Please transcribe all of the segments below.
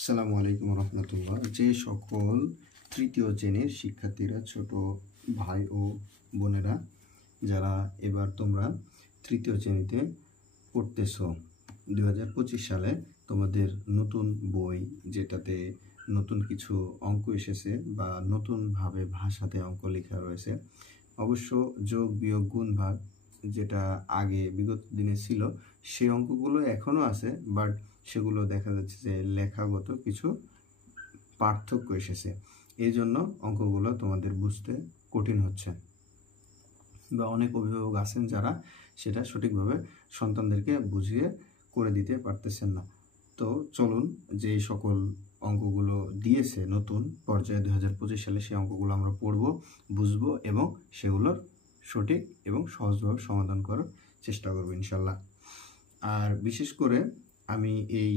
আসসালামু আলাইকুম রহমতুল্লাহ। যে সকল তৃতীয় শ্রেণীর শিক্ষার্থীরা, ছোট ভাই ও বোনেরা যারা এবার তোমরা তৃতীয় শ্রেণীতে পড়তেছো, 2025 সালে তোমাদের নতুন বই, যেটাতে নতুন কিছু অঙ্ক এসেছে বা নতুনভাবে ভাষাতে অঙ্ক লেখা রয়েছে। অবশ্য যোগ বিয়োগ গুণ ভাগ যেটা আগে বিগত দিনে ছিল, সেই অঙ্কগুলো এখনও আছে, বাট সেগুলো দেখা যাচ্ছে যে লেখাগত কিছু পার্থক্য এসেছে। এই জন্য অঙ্কগুলো তোমাদের বুঝতে কঠিন হচ্ছে, বা অনেক অভিভাবক আছেন যারা সেটা সঠিকভাবে সন্তানদেরকে বুঝিয়ে করে দিতে পারতেছেন না। তো চলুন, যে সকল অঙ্কগুলো দিয়েছে নতুন পর্যায়ে 2025 সালে, সেই অঙ্কগুলো আমরা পড়ব, বুঝবো এবং সেগুলোর সঠিক এবং সহজভাবে সমাধান করার চেষ্টা করব ইনশাল্লাহ। আর বিশেষ করে আমি এই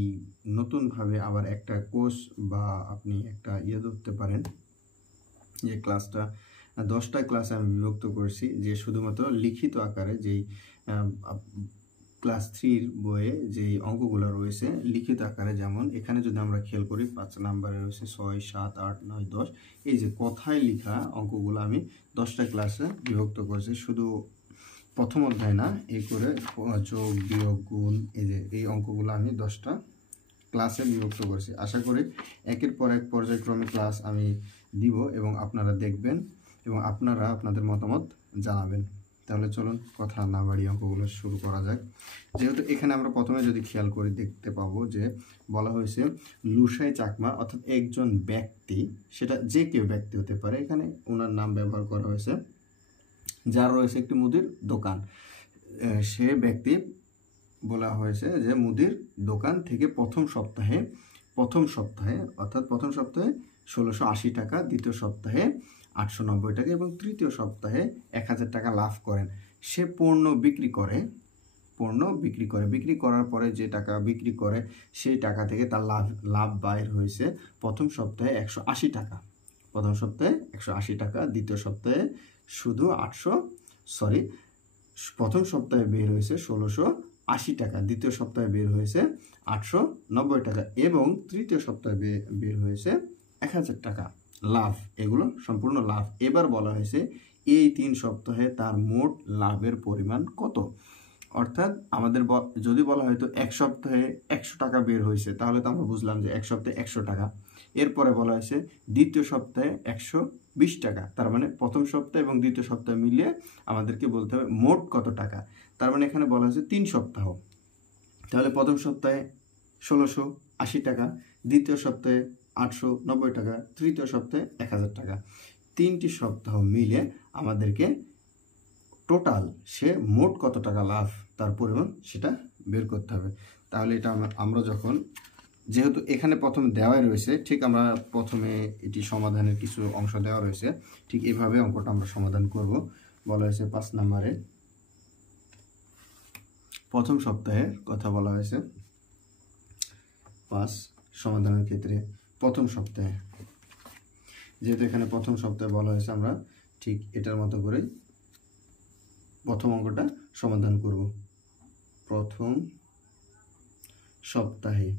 নতুনভাবে আবার একটা কোর্স বা আপনি একটা ধরতে পারেন, যে ক্লাসটা 10টা ক্লাস আমি বিভক্ত করেছি, যে শুধুমাত্র লিখিত আকারে যেই ক্লাস 3-র বইয়ে যেই অঙ্কগুলো রয়েছে লিখিত আকারে, যেমন এখানে যদি আমরা খেয়াল করি 5 নম্বরে রয়েছে 6, 7, 8, 9, 10, এই যে কথায় লেখা অঙ্কগুলো আমি 10টা ক্লাসে বিভক্ত করেছি। শুধু প্রথম অধ্যায় না, এই করে যোগ বিয়োগ গুণ, এই যে এই অঙ্কগুলো আমি 10টা ক্লাসে বিভক্ত করেছি। আশা করি একের পর এক পর্যায়ক্রমে ক্লাস আমি দিব এবং আপনারা দেখবেন এবং আপনারা আপনাদের মতামত জানাবেন। তাহলে চলুন কথা না বাড়িয়ে অঙ্কগুলো শুরু করা যাক। যেহেতু এখানে আমরা প্রথমে যদি খেয়াল করি দেখতে পাবো যে বলা হয়েছে লুসাই চাকমা, অর্থাৎ একজন ব্যক্তি, সেটা যে কেউ ব্যক্তি হতে পারে, এখানে ওনার নাম ব্যবহার করা হয়েছে, যার রয়েছে একটি মুদির দোকান। সে ব্যক্তি বলা হয়েছে যে মুদির দোকান থেকে প্রথম সপ্তাহে অর্থাৎ প্রথম সপ্তাহে 1680 টাকা, দ্বিতীয় সপ্তাহে 890 টাকা এবং তৃতীয় সপ্তাহে 1000 টাকা লাভ করেন। সে পণ্য বিক্রি করে বিক্রি করার পরে যে টাকা বিক্রি করে সেই টাকা থেকে তার লাভ বাইর হয়েছে প্রথম সপ্তাহে 180 টাকা, দ্বিতীয় সপ্তাহে শুধু প্রথম সপ্তাহে বের হয়েছে 1680 টাকা, দ্বিতীয় সপ্তাহে বের হয়েছে 890 টাকা এবং তৃতীয় সপ্তাহে বের হয়েছে 1000 টাকা লাভ। এগুলো সম্পূর্ণ লাভ। এবার বলা হয়েছে এই 3 সপ্তাহে তার মোট লাভের পরিমাণ কত। অর্থাৎ আমাদের যদি বলা হয়তো এক সপ্তাহে 100 টাকা বের হয়েছে, তাহলে তো আমরা বুঝলাম যে এক সপ্তাহে 100 টাকা। এরপরে বলা হয়েছে দ্বিতীয় সপ্তাহে 120 টাকা, তার মানে প্রথম সপ্তাহ এবং দ্বিতীয় সপ্তাহ মিলিয়ে আমাদেরকে বলতে হবে মোট কত টাকা। তার মানে এখানে বলা হয়েছে 3 সপ্তাহ, তাহলে প্রথম সপ্তাহে 1680 টাকা, দ্বিতীয় সপ্তাহে 890 টাকা, তৃতীয় সপ্তাহে 1000 টাকা। 3টি সপ্তাহ মিলে আমাদেরকে টোটাল সে মোট কত টাকা লাভ, তার পরিমাণ সেটা বের করতে হবে। তাহলে এটা আমরা যখন, যেহেতু এখানে প্রথমে দেওয়াই রয়েছে, ঠিক আমরা প্রথমে এটি সমাধানের কিছু অংশ দেওয়া রয়েছে, ঠিক এভাবে অঙ্কটা আমরা সমাধান করব। বলা হয়েছে 5 নম্বরে প্রথম সপ্তাহের কথা বলা হয়েছে। 5 সমাধানের ক্ষেত্রে প্রথম সপ্তাহে, যেহেতু এখানে প্রথম সপ্তাহে বলা হয়েছে, আমরা ঠিক এটার মতো করে প্রথম অঙ্কটা সমাধান করব। প্রথম সপ্তাহে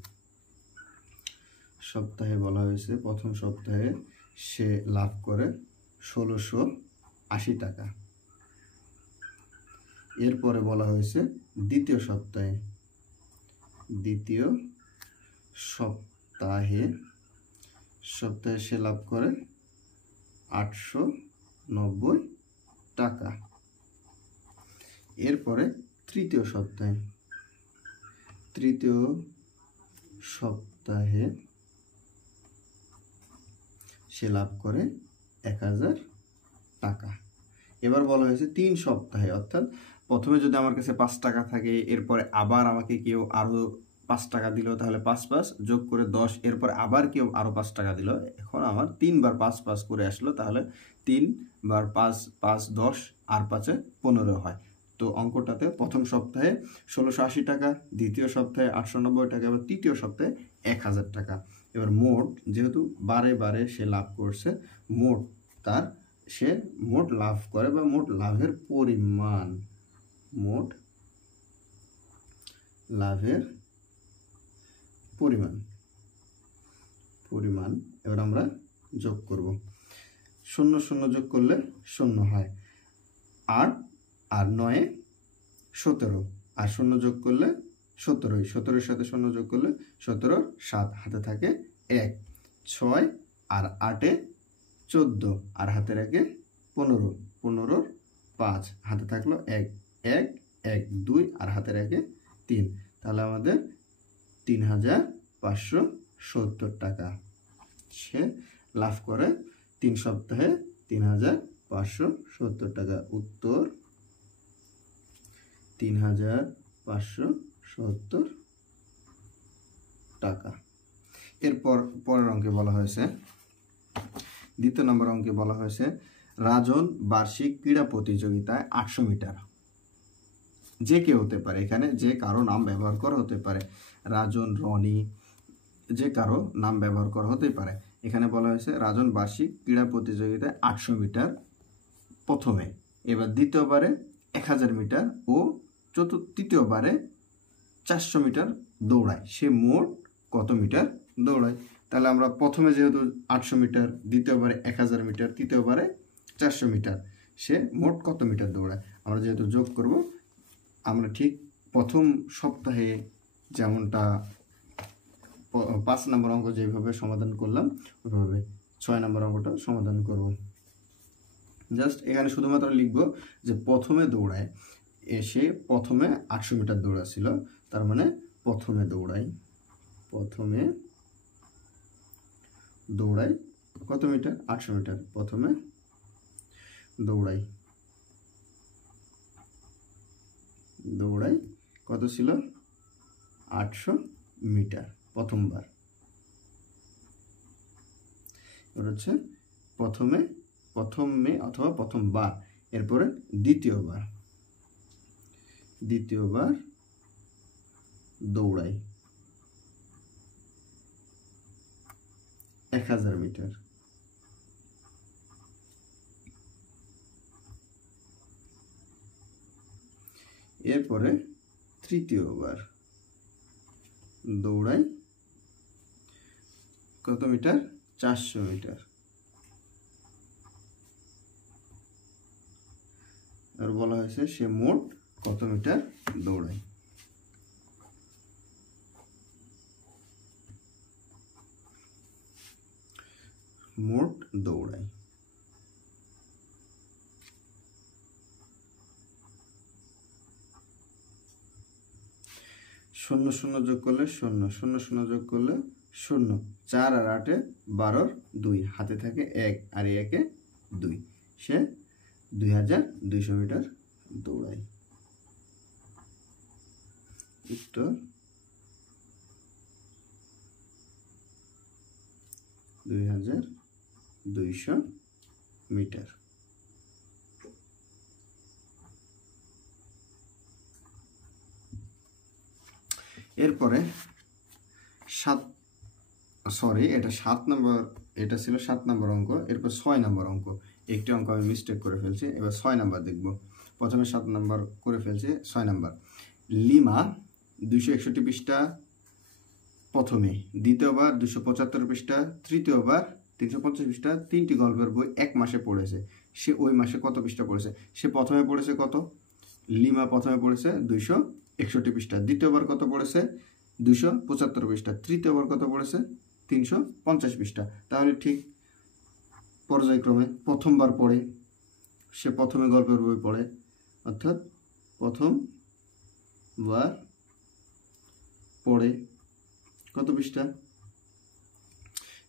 বলা হয়েছে প্রথম সপ্তাহে সে লাভ করে 1680 টাকা। এরপরে বলা হয়েছে দ্বিতীয় সপ্তাহে সে লাভ করে 890 টাকা। এরপরে তৃতীয় সপ্তাহে সে লাভ করে 1000 টাকা। এবার বলা হয়েছে 3 সপ্তাহে, অর্থাৎ প্রথমে যদি আমার কাছে 5 টাকা থাকে, এরপরে আবার আমাকে কেউ আরো 5 টাকা দিল, তাহলে 5 যোগ করে 10, এরপর আবার কেউ আরো 5 টাকা দিল, এখন আমার 3 বার 5 করে আসলো, তাহলে 3 বার 5, 10 আর 5 15 হয়। তো অঙ্কটাতে প্রথম সপ্তাহে 1680 টাকা, দ্বিতীয় সপ্তাহে 890 টাকা এবং তৃতীয় সপ্তাহে 1000 টাকা। এবার মোট, যেহেতু বারে সে লাভ করছে, সে মোট লাভ করে বা মোট লাভের পরিমাণ পরিমাণ এবার আমরা যোগ করব। 0 0 যোগ করলে 0 হয় 8 আর 9 17 আর 0 যোগ করলে 17, 17 এর সাথে 0 যোগ করলে 17 7 হাতে থাকে 1, 6 আর 8 14 আর হাতে রাখে 15, 15 5 হাতে থাকলো 1, 1 1 2 আর হাতে রাখে 3, তাহলে আমাদের 3570 টাকা সে লাভ করে 3 সপ্তাহে 3570 টাকা। উত্তর 3570 টাকা। এরপর পরের অঙ্কে বলা হয়েছে, দ্বিতীয় নম্বর অঙ্কে বলা হয়েছে রাজন বার্ষিক ক্রীড়া প্রতিযোগিতায় 800 মিটার, যে কেউ হতে পারে, এখানে যে কারো নাম ব্যবহার করা হতে পারে, রাজন, রনি, যে কারো নাম ব্যবহার করা হতে পারে। এখানে বলা হয়েছে রাজন বার্ষিক ক্রীড়া প্রতিযোগিতায় 800 মিটার প্রথমে, এবার দ্বিতীয়বারে 1000 মিটার ও তৃতীয়বারে 400 মিটার দৌড়ায়, সে মোট কত মিটার দৌড়ায়? তাহলে আমরা প্রথমে যেহেতু 800 মিটার, দ্বিতীয়বারে 1000 মিটার, তৃতীয়বারে 400 মিটার, সে মোট কত মিটার দৌড়ায় আমরা যেহেতু যোগ করব, আমরা ঠিক প্রথম সপ্তাহে যেমনটা 5 নম্বর অঙ্ক যেভাবে সমাধান করলাম ওইভাবে 6 নম্বর অঙ্কটা সমাধান করব। জাস্ট এখানে শুধুমাত্র লিখব যে প্রথমে দৌড়ায়, এসে প্রথমে 800 মিটার দৌড়াছিল, তার মানে প্রথমে দৌড়াই, প্রথমে দৌড়াই কত মিটার? 800 মিটার। প্রথমে দৌড়াই কত ছিল? 800 মিটার প্রথমবার। এবার হচ্ছে প্রথমে অথবা প্রথমবার, এরপরে দ্বিতীয়বার দৌড়াই 1000 মিটার। এরপরে তৃতীয়বার দৌড়াই কত মিটার? 400 মিটার। আর বলা হয়েছে সে মোট কত মিটার দৌড়ায়। মোট দৌড়ায়। শূন্য শূন্য যোগ করলে 0, 0 0 যোগ করলে 0, 4 আর 8 12 2 হাতে থাকে 1 আর 1 2, সে 2200 মিটার দৌড়ায়। উত্তর 2200 মিটার। এরপরে এটা 7 নম্বর, এটা ছিল 7 নম্বর অঙ্ক। এরপর 6 নম্বর অঙ্ক, একটি অঙ্ক আমি মিস্টেক করে ফেলছি, এবার 6 নম্বর দেখব। প্রথমে 7 নম্বর করে ফেলছি, 6 নম্বর। লিমা 261 পৃষ্ঠা প্রথমে, দ্বিতীয়বার 275 পৃষ্ঠা, তৃতীয়বার 350 পৃষ্ঠা, 3টি গল্পের বই এক মাসে পড়েছে। সে ওই মাসে কত পৃষ্ঠা পড়েছে? সে প্রথমে পড়েছে কত? লিমা প্রথমে পড়েছে 261 পৃষ্ঠা, দ্বিতীয়বার কত পড়েছে? 275 পৃষ্ঠা, তৃতীয়বার কত পড়েছে? 350 পৃষ্ঠা। তাহলে ঠিক পর্যায়ক্রমে প্রথমবার পড়ে, সে প্রথমে গল্পের বই পড়ে, অর্থাৎ প্রথমবার পড়ে কত পৃষ্ঠা?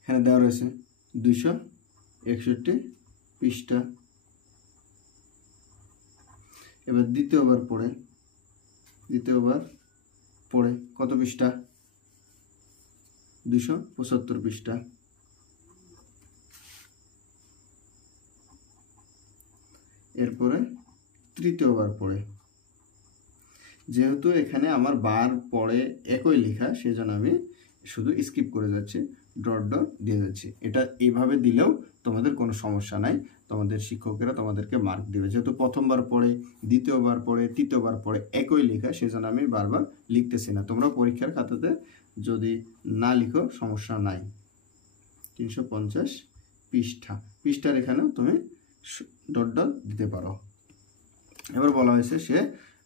এখানে দেওয়া রয়েছে 261 পৃষ্ঠা। এবার দ্বিতীয়বার পড়ে কত পৃষ্ঠা? 275 পৃষ্ঠা। এরপরে তৃতীয়বার পড়ে, যেহেতু এখানে আমার বার পড়ে একই লেখা, সেজন্য আমি শুধু স্কিপ করে যাচ্ছি, ডট দিয়ে যাচ্ছি। এটা এইভাবে দিলেও তোমাদের কোনো সমস্যা নাই, তোমাদের শিক্ষকেরা তোমাদেরকে মার্ক দেবে। যেহেতু প্রথমবার পড়ে, দ্বিতীয়বার পড়ে, তৃতীয়বার পড়ে একই লেখা, সেজন্য আমি বারবার লিখতেছি না। তোমরা পরীক্ষার খাতাতে যদি না লিখো সমস্যা নাই। 350 পৃষ্ঠা। পৃষ্ঠার এখানেও তুমি ডট ডট দিতে পারো। এবার বলা হয়েছে সে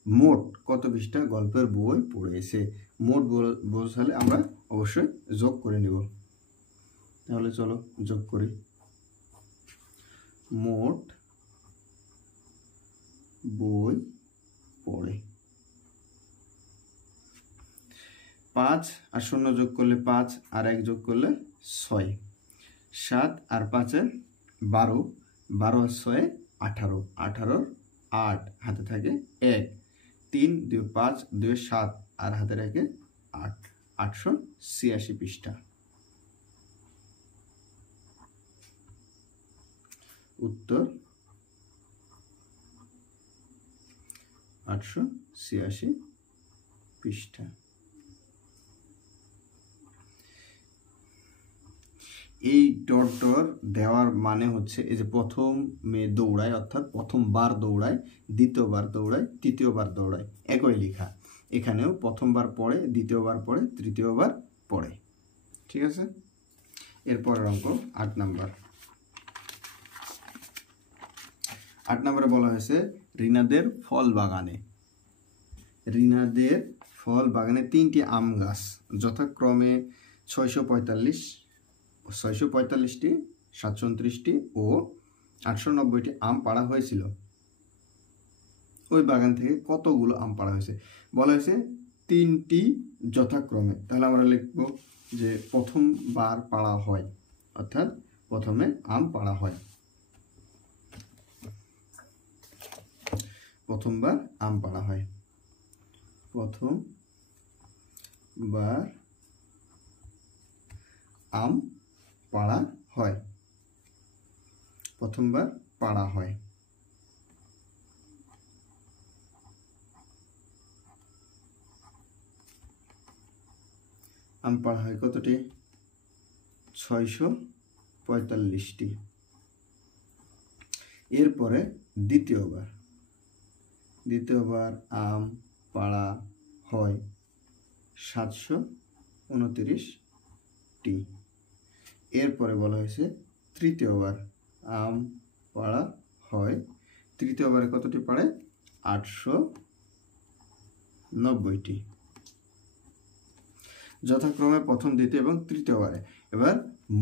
মোট কত পৃষ্ঠা গল্পের বই পড়েছে। মোট বোঝালে আমরা অবশ্যই যোগ করে নেব। তাহলে চলো যোগ করি। মোট বই পড়ে 5 আর 0 যোগ করলে 5 আর 1 যোগ করলে 6, 7 আর 5 12, 12 আর 6 18, 18 8 হাতে থাকে 1, 3 2 5 2 7 আর হাতে থাকে 8, 886 পৃষ্ঠা। উত্তর 886 পৃষ্ঠা। এই ডট ডট দেওয়ার মানে হচ্ছে এই যে প্রথমে দৌড়ায় অর্থাৎ প্রথমবার দৌড়ায়, দ্বিতীয়বার দৌড়ায়, তৃতীয়বার দৌড়ায়, একই লেখা। এখানেও প্রথমবার পড়ে, দ্বিতীয়বার পড়ে, তৃতীয়বার পড়ে। ঠিক আছে, এরপরের অঙ্ক 8 নাম্বার। 8 নম্বরে বলা হয়েছে রিনাদের ফল বাগানে। রিনাদের ফল বাগানে 3টি আম গাছ যথাক্রমে 645, 645টি, 729টি ও 890টি আম পাড়া হয়েছিল। ওই বাগান থেকে কতগুলো আম পাড়া হয়েছে? বলা হয়েছে 3টি যথাক্রমে। তাহলে আমরা লিখব যে প্রথমবার পাড়া হয়, অর্থাৎ প্রথমে আম পাড়া হয়। প্রথমবার আম পাড়া হয়, প্রথমবার আম পাড়া হয়, প্রথমবার পাড়া হয়। আম পাড়া হয় কতটি? 645টি। এরপরে দ্বিতীয়বার আম পাড়া হয় 729টি। এরপরে বলা হয়েছে তৃতীয়বার আম পাড়া হয়, তৃতীয়বারে কতটি পাড়ে? 890টি, যথাক্রমে প্রথম, দ্বিতীয় এবং তৃতীয়বারে। এবার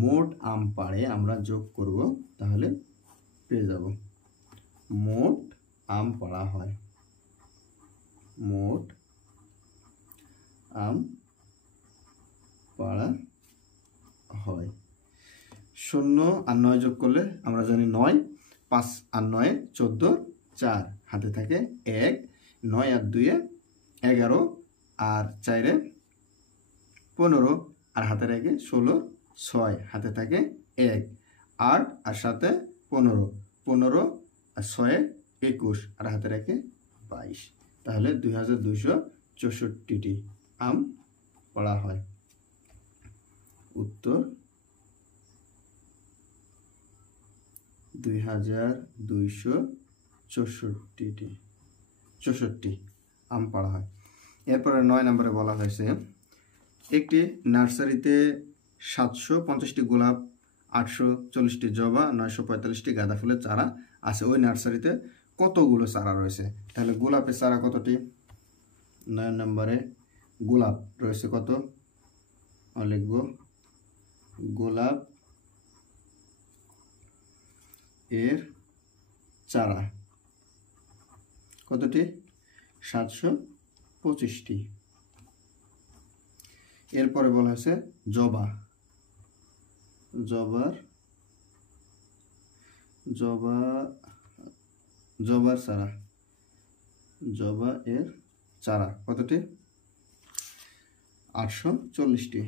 মোট আম পাড়ে আমরা যোগ করব, তাহলে পেয়ে যাব মোট আম পাড়া হয়, মোট আম পাড়া হয়। 0 আর 9 যোগ করলে আমরা জানি 9, 5 আর 9 14, 4 হাতে থাকে 1, 9 আর 2 11 আর 4 15 আর হাতে থাকে 16, 6 হাতে থাকে 1, 8 আর 7 15, 15 আর 6 21 আর হাতে রাখে 22। তাহলে 2264টি আম পাড়া হয়। উত্তর 2264টি আম পাড়া হয়। এরপরে 9 নম্বরে বলা হয়েছে একটি নার্সারিতে 750টি গোলাপ, 840টি জবা, 945টি গাঁদা ফুলের চারা আছে। ওই নার্সারিতে কতগুলো চারা রয়েছে? তাহলে গোলাপের চারা কতটি? 9 নম্বরে গোলাপ রয়েছে কত? লিখব গোলাপ এর চারা কতটি? 725টি। এরপরে বলা হয়েছে জবার চারা, জবা এর চারা কতটি? 840টি।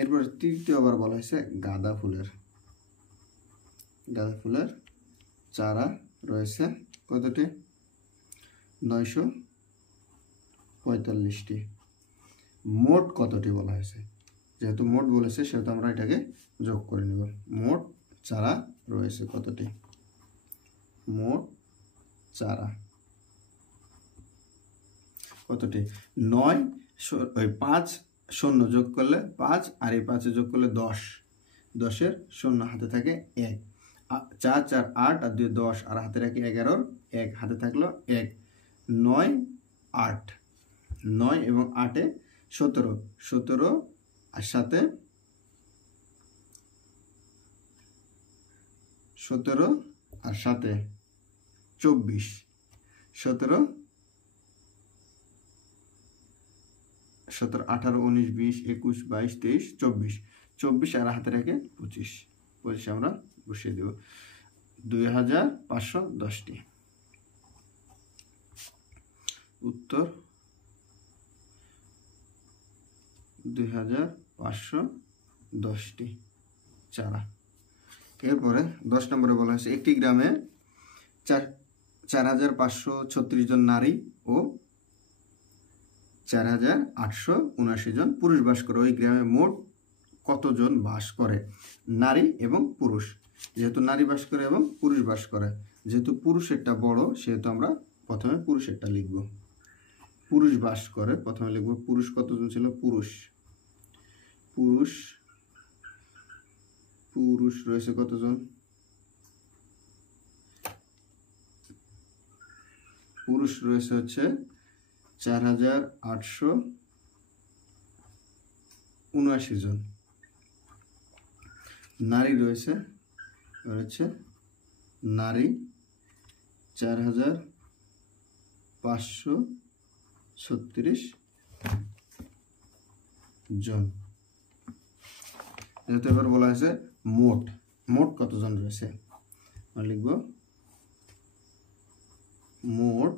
এরপর তৃতীয়বার বলা হয়েছে গাঁদা ফুলের চারা রয়েছে কতটি? 945টি। মোট কতটি বলা হয়েছে? যেহেতু মোট বলেছে সেহেতু আমরা এটাকে যোগ করে নেব। মোট চারা রয়েছে কতটি? মোট চারা কতটি? 9 5 শূন্য যোগ করলে 5, আর এই 5 যোগ করলে 10, 10-এর শূন্য হাতে থাকে 1, 4 4 8 আর 2 10, আর হাতে রাখি 11-র 1, হাতে থাকলো 1, 9 8, 9 এবং 8-এ 17, 17 আর সাথে 17 আর সাথে 24, 17 17 18 19 20 21 22 23 24, 24 আর হাতে রেখে 25, 25 আমরা বসিয়ে দেব। 2510টি উত্তর 2510টি চারা। এরপরে 10 নম্বরে বলা হয়েছে একটি গ্রামে 4536 জন নারী ও 4879 জন পুরুষ বাস করে। ওই গ্রামে মোট কতজন বাস করে? নারী এবং পুরুষ, যেহেতু নারী বাস করে এবং পুরুষ বাস করে, যেহেতু পুরুষেরটা বড় সেহেতু আমরা প্রথমে পুরুষেরটা লিখব। পুরুষ বাস করে প্রথমে লিখব পুরুষ কতজন ছিল। পুরুষ পুরুষ পুরুষ রয়েছে কতজন? পুরুষ রয়েছে হচ্ছে 4879 জন। নারী রয়েছে নারী 4536 জন। যেহেতু এবার বলা হয়েছে মোট কতজন রয়েছে, আমরা লিখব মোট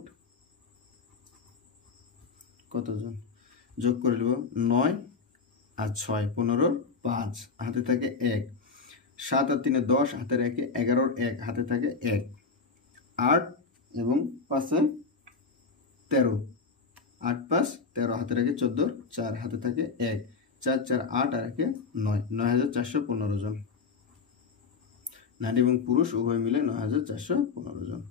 কতজন, যোগ করে লিখব 9 আর 6 15-র 5, হাতে থাকে 1, 7 আর 3 10, হাতে রেখে 11-র 1, হাতে থাকে 1, 8 এবং 5-এ 13, 8 5 13, হাতে রেখে 14, 4 হাতে থাকে 1, 4 4 8 আর রেখে 9, 9415 জন। নারী এবং পুরুষ উভয় মিলে 9415 জন।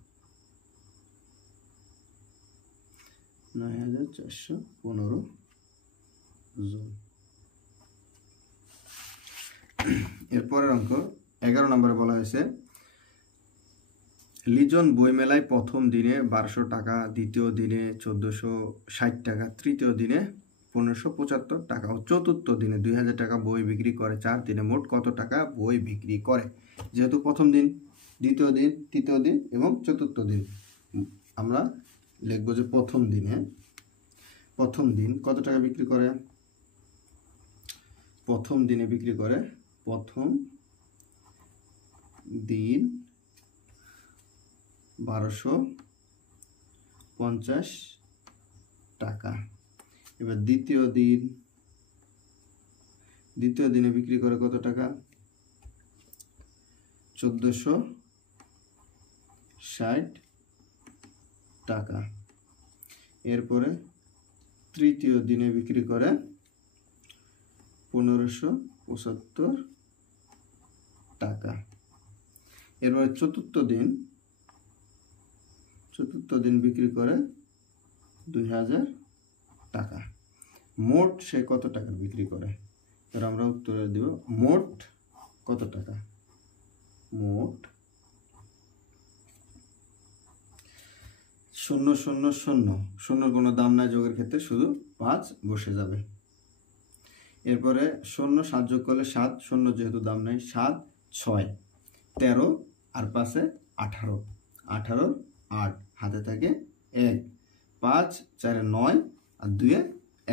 9415 জন। এরপরের অঙ্ক 11 নম্বরে বলা হয়েছে লিজন বইমেলায় প্রথম দিনে 1200 টাকা, দ্বিতীয় দিনে 1460 টাকা, তৃতীয় দিনে 1575 টাকা ও চতুর্থ দিনে 2000 টাকা বই বিক্রি করে। 4 দিনে মোট কত টাকা বই বিক্রি করে? যেহেতু প্রথম দিন, দ্বিতীয় দিন, তৃতীয় দিন এবং চতুর্থ দিন, আমরা লিখব যে প্রথম দিন কত টাকা বিক্রি করে? প্রথম দিনে বিক্রি করে, প্রথম দিন 1250 টাকা। এবার দ্বিতীয় দিনে বিক্রি করে কত টাকা? 1460 টাকা। এরপরে তৃতীয় দিনে বিক্রি করে 1575 টাকা। এরপরে চতুর্থ দিন বিক্রি করে 2000 টাকা। মোট সে কত টাকা বিক্রি করে? এর আমরা উত্তরে দেব মোট কত টাকা। মোট 000 কোনো দাম নাই, যোগের ক্ষেত্রে শুধু 5 বসে যাবে। এরপরে 0 7 যোগ করলে 7, 0 যেহেতু দাম নাই, 7 6 13 আর 5-এ 18, 18 8, হাতে থাকে 1, 5 4 9 আর 2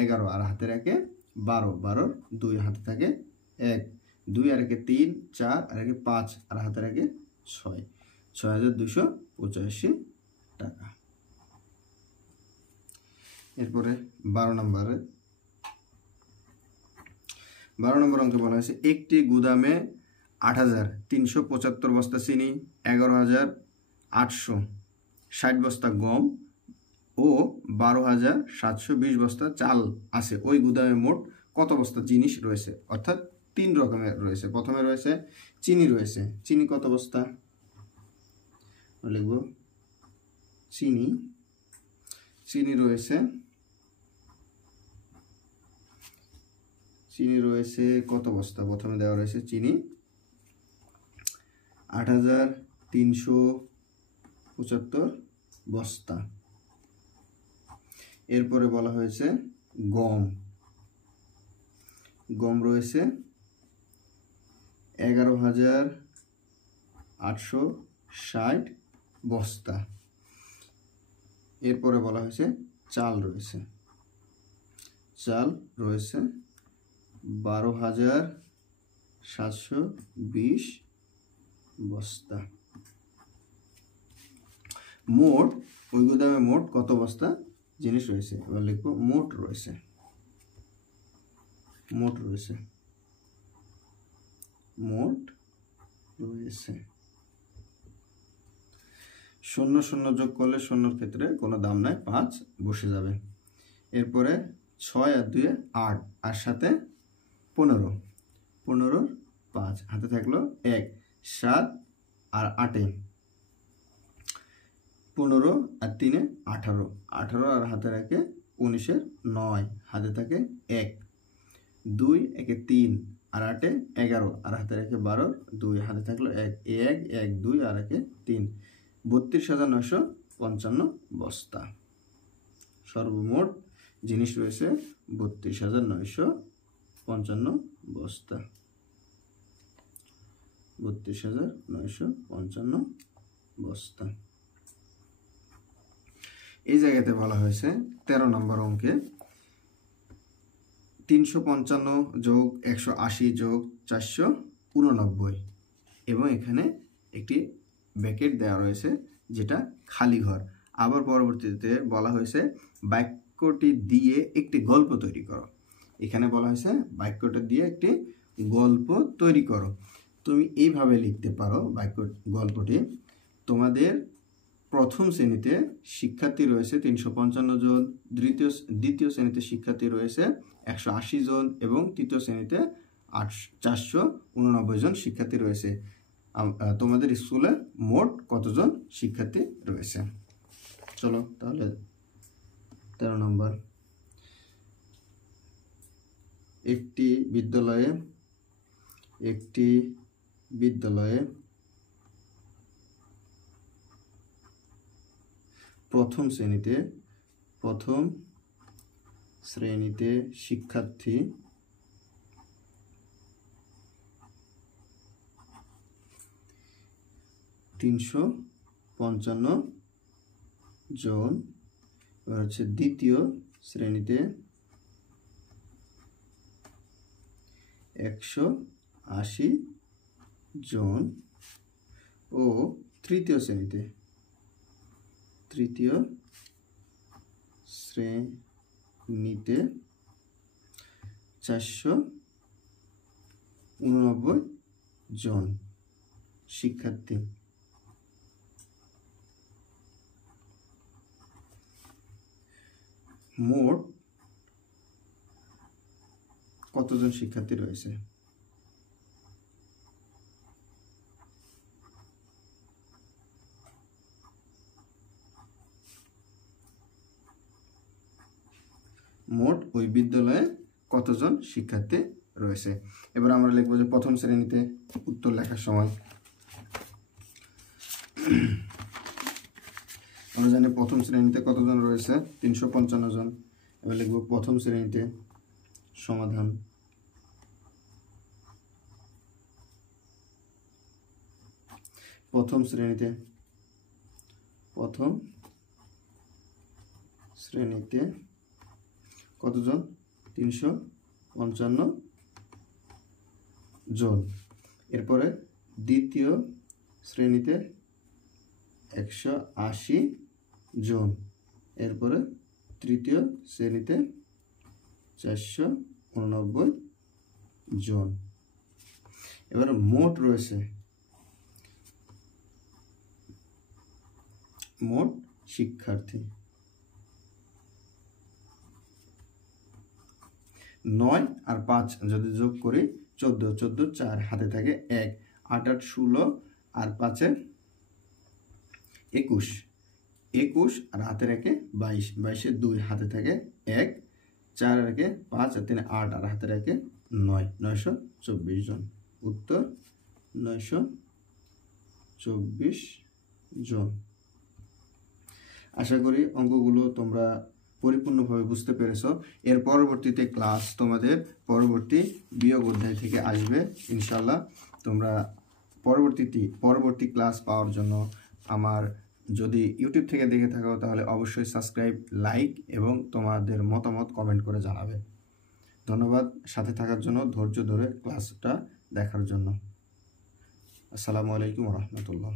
11, আর হাতে রাখে 12, 12 2, হাতে থাকে 1, 2 আর 3 4 আর 5, আর হাতে রাখে 6, 6285 টাকা। এরপরে 12 নম্বর অঙ্কে বলা হয়েছে একটি গুদামে 8375 বস্তা চিনি, 11860 বস্তা গম ও 12720 বস্তা চাল আছে। ওই গুদামে মোট কত বস্তা জিনিস রয়েছে? অর্থাৎ 3 রকমের রয়েছে। প্রথমে রয়েছে চিনি রয়েছে। চিনি কত বস্তা? লিখব চিনি রয়েছে চিনি রয়েছে কত বস্তা? প্রথমে দেওয়া রয়েছে চিনি 8375 বস্তা। এরপরে বলা হয়েছে গম, গম রয়েছে 11860 বস্তা। এরপরে বলা হয়েছে চাল রয়েছে, চাল রয়েছে 12720 বস্তা। মোট ওই গুদামে মোট কত বস্তা জিনিস রয়েছে? এবার লিখবো মোট রয়েছে, মোট রয়েছে, মোট রয়েছে। শূন্য শূন্য যোগ করলে শূন্যর ক্ষেত্রে কোনো দাম নাই, 5 বসে যাবে। এরপরে 6 আর 2 8, আর সাথে 15, 15 5 হাতে থাকলো 1, 7 আর 8 15 আর 3 18, 18 আর হাতে রাখে 19 9 হাতে থাকে 1, 2 1 3 আর 8 11 আর হাতে রাখে 12, 2 হাতে থাকলো 1 1 1 2 আর 1 3, 32955 বস্তা। সর্বমোট জিনিস রয়েছে 32955 বস্তা, 32955 বস্তা। এই জায়গাতে বলা হয়েছে 13 নম্বর অঙ্কে 355 যোগ 180 যোগ 489, এবং এখানে একটি ব্র্যাকেট দেওয়া রয়েছে যেটা খালি ঘর। আবার পরবর্তীতে বলা হয়েছে বাক্যটি দিয়ে একটি গল্প তৈরি করো। এখানে বলা হয়েছে বাক্যটা দিয়ে একটি গল্প তৈরি করো। তুমি এইভাবে লিখতে পারো গল্পটি। তোমাদের প্রথম শ্রেণীতে শিক্ষার্থী রয়েছে 355 জন, দ্বিতীয় শ্রেণীতে শিক্ষার্থী রয়েছে 180 জন এবং তৃতীয় শ্রেণীতে 489 জন শিক্ষার্থী রয়েছে। তোমাদের স্কুলে মোট কতজন শিক্ষার্থী রয়েছে? চলো তাহলে 13 নম্বর। একটি বিদ্যালয়ে প্রথম শ্রেণীতে শিক্ষার্থী 355 জন, এবার হচ্ছে দ্বিতীয় শ্রেণীতে 180 জন ও তৃতীয় শ্রেণীতে 489 জন শিক্ষার্থী। মোট কতজন শিক্ষার্থী রয়েছে? মোট ওই বিদ্যালয়ে কতজন শিক্ষার্থী রয়েছে? এবার আমরা লিখবো যে প্রথম শ্রেণীতে উত্তর লেখার সময় আমরা জানি প্রথম শ্রেণীতে কতজন রয়েছে? 355 জন। এবার লিখবো প্রথম শ্রেণীতে সমাধান। প্রথম শ্রেণীতে কতজন? 355 জন। এরপরে দ্বিতীয় শ্রেণীতে 180 জন। এরপরে তৃতীয় শ্রেণীতে 489 জন। এবার মোট রয়েছে, মোট শিক্ষার্থী 9 আর 5 যদি যোগ করি 14, 14 4 হাতে থাকে 1, 8 8 16 আর 5 21, 21 আর হাতে রাখে 22, 22 2 হাতে থাকে 1, 4 আর একে 5 আর 3 8 আর হাতের একে 9, 924 জন। উত্তর 924 জন। আশা করি অঙ্কগুলো তোমরা পরিপূর্ণভাবে বুঝতে পেরেছো। এর পরবর্তীতে ক্লাস তোমাদের পরবর্তী বিয়োগ অধ্যায় থেকে আসবে ইনশাল্লাহ। তোমরা পরবর্তী ক্লাস পাওয়ার জন্য আমার যদি ইউটিউব থেকে দেখে থাকো তাহলে অবশ্যই সাবস্ক্রাইব, লাইক এবং তোমাদের মতামত কমেন্ট করে জানাবে। ধন্যবাদ সাথে থাকার জন্য, ধৈর্য ধরে ক্লাসটা দেখার জন্য। আসসালামু আলাইকুম ওয়া রাহমাতুল্লাহ।